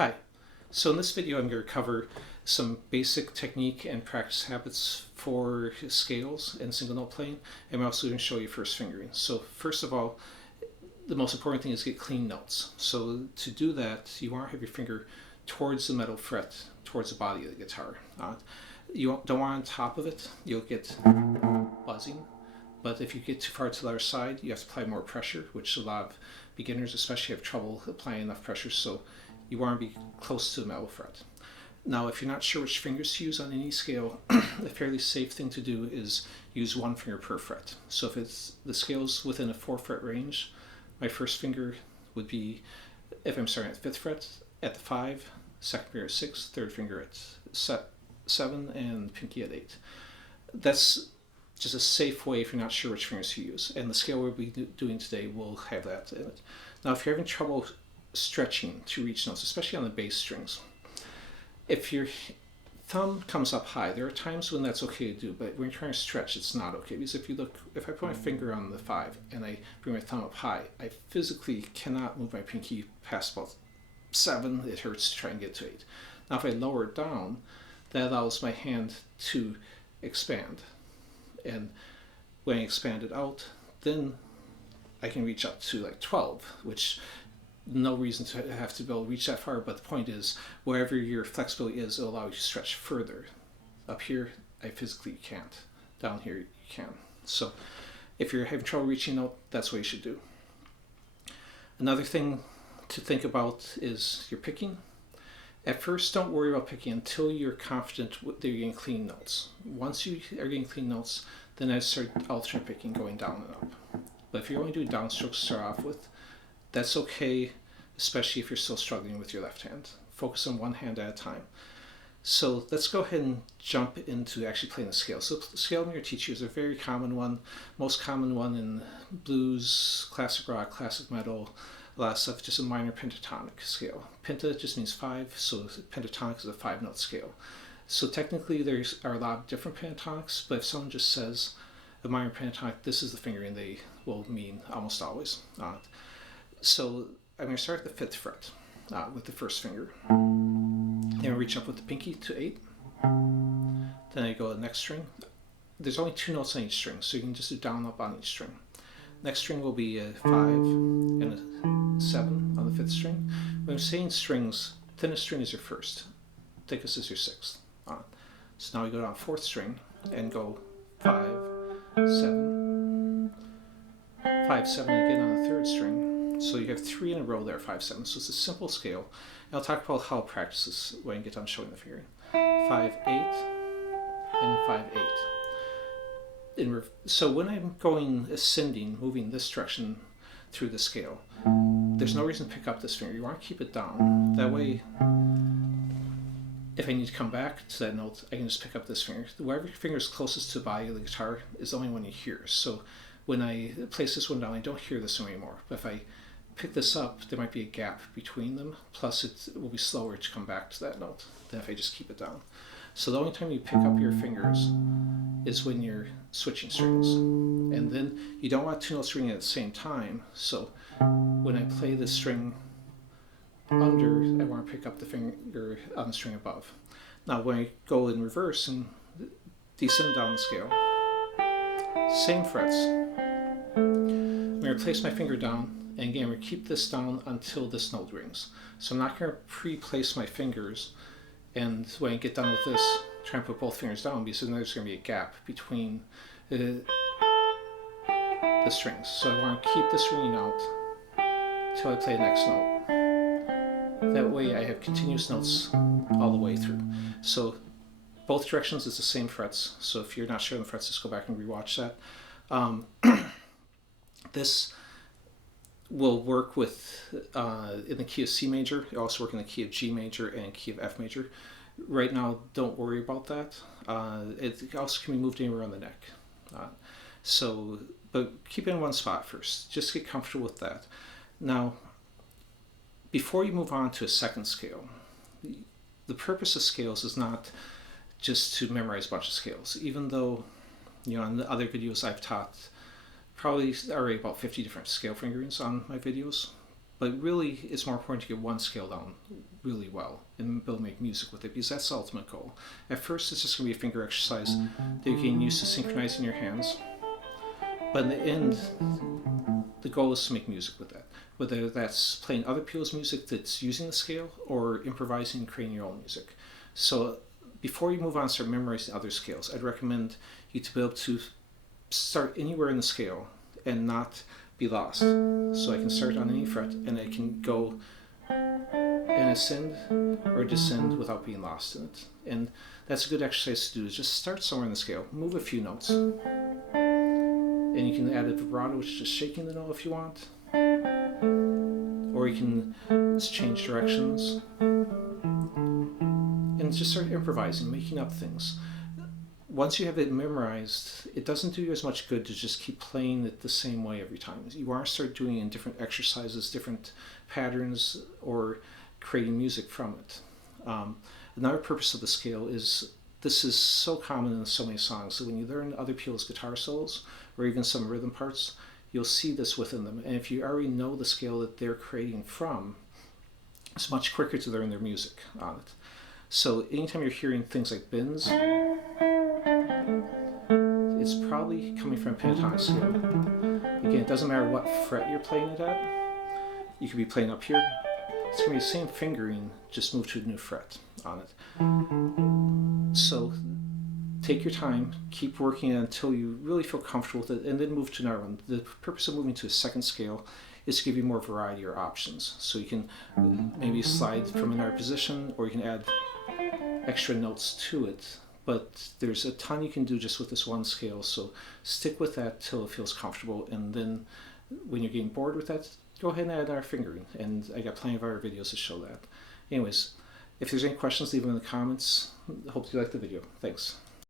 Hi. So in this video I'm going to cover some basic technique and practice habits for scales and single note playing, and I'm also going to show you first fingering. So first of all, the most important thing is get clean notes. So to do that, you want to have your finger towards the metal fret, towards the body of the guitar. You don't want on top of it, you'll get buzzing. But if you get too far to the other side, you have to apply more pressure, which a lot of beginners especially have trouble applying enough pressure. So you want to be close to the metal fret. Now, if you're not sure which fingers to use on any scale, a fairly safe thing to do is use one finger per fret. So if it's the scale's within a 4-fret range, my first finger would be, if I'm starting at the 5th fret, at the 5, second finger at 6, third finger at 7, and pinky at 8. That's just a safe way if you're not sure which fingers to use. And the scale we'll be doing today will have that in it. Now, if you're having trouble stretching to reach notes, especially on the bass strings, if your thumb comes up high, there are times when that's okay to do, but when you're trying to stretch, it's not okay. Because if I put my finger on the 5 and I bring my thumb up high, I physically cannot move my pinky past about 7. It hurts to try and get to 8. Now, if I lower it down, that allows my hand to expand. And when I expand it out, then I can reach up to like 12, which no reason to have to be able to reach that far, but the point is, wherever your flexibility is, it'll allow you to stretch further. Up here, I physically can't. Down here, you can. So if you're having trouble reaching a note, that's what you should do. Another thing to think about is your picking. At first, don't worry about picking until you're confident that you're getting clean notes. Once you are getting clean notes, then I'd start alternate picking, going down and up. But if you're only doing downstrokes to start off with, that's okay, especially if you're still struggling with your left hand. Focus on one hand at a time. So let's go ahead and jump into actually playing the scale. So the scale I'm going to teach you is a very common one, most common one in blues, classic rock, classic metal, a lot of stuff, just a minor pentatonic scale. Penta just means 5, so pentatonic is a 5-note scale. So technically there are a lot of different pentatonics, but if someone just says a minor pentatonic, this is the fingering they will mean almost always. So I'm going to start at the 5th fret with the first finger. Then I reach up with the pinky to 8. Then I go to the next string. There's only 2 notes on each string, so you can just do down and up on each string. Next string will be a 5 and a 7 on the 5th string. When I'm saying strings, thinnest string is your 1st, thickest is your 6th. So now we go down 4th string and go 5, 7, 5, 7 again on the 3rd string. So you have 3 in a row there, 5, 7. So it's a simple scale. And I'll talk about how to practice this when I get done showing the fingering. 5, 8, and 5, 8. So when I'm going ascending, moving this direction through the scale, there's no reason to pick up this finger. You want to keep it down. That way, if I need to come back to that note, I can just pick up this finger. Wherever your finger is closest to the body of the guitar is the only one you hear. So when I place this one down, I don't hear this one anymore. But if I pick this up, there might be a gap between them. Plus, it will be slower to come back to that note than if I just keep it down. So the only time you pick up your fingers is when you're switching strings. And then you don't want 2 notes ringing at the same time. So when I play the string under, I want to pick up the finger on the string above. Now when I go in reverse and descend down the scale, same frets. I'm going to place my finger down, and again, we keep this down until this note rings. So I'm not going to pre-place my fingers, and when I get done with this, try and put both fingers down, because then there's going to be a gap between the strings. So I want to keep this ringing out till I play the next note. That way I have continuous notes all the way through. So both directions is the same frets. So if you're not sure on the frets, just go back and rewatch that. This will work with in the key of C major. It also work in the key of G major and key of F major. Right now, don't worry about that. It also can be moved anywhere on the neck. But keep it in one spot first. Just get comfortable with that. Now, before you move on to a second scale, the purpose of scales is not just to memorize a bunch of scales. Even though, in the other videos I've taught probably already about 50 different scale fingerings on my videos. But really, it's more important to get one scale down really well and be able to make music with it, because that's the ultimate goal. At first, it's just going to be a finger exercise that you're getting used to synchronizing your hands. But in the end, the goal is to make music with that. Whether that's playing other people's music that's using the scale, or improvising and creating your own music. So before you move on and start memorizing other scales, I'd recommend you to be able to start anywhere in the scale and not be lost. So I can start on any fret and I can go and ascend or descend without being lost in it. And that's a good exercise to do, is just start somewhere in the scale, move a few notes. And you can add a vibrato, which is just shaking the note if you want. Or you can just change directions. And just start improvising, making up things. Once you have it memorized, it doesn't do you as much good to just keep playing it the same way every time. You want to start doing it in different exercises, different patterns, or creating music from it. Another purpose of the scale is, this is so common in so many songs, so when you learn other people's guitar solos, or even some rhythm parts, you'll see this within them. And if you already know the scale that they're creating from, it's much quicker to learn their music on it. So anytime you're hearing things like bends, it's probably coming from a pentatonic scale. Again, it doesn't matter what fret you're playing it at. You could be playing up here. It's going to be the same fingering, just move to a new fret on it. So take your time, keep working until you really feel comfortable with it, and then move to another one. The purpose of moving to a second scale is to give you more variety or options. So you can maybe slide from another position, or you can add extra notes to it. But there's a ton you can do just with this one scale, so stick with that till it feels comfortable, and then when you're getting bored with that, go ahead and add our fingering, and I got plenty of other videos to show that. Anyways, if there's any questions, leave them in the comments. Hope you liked the video. Thanks.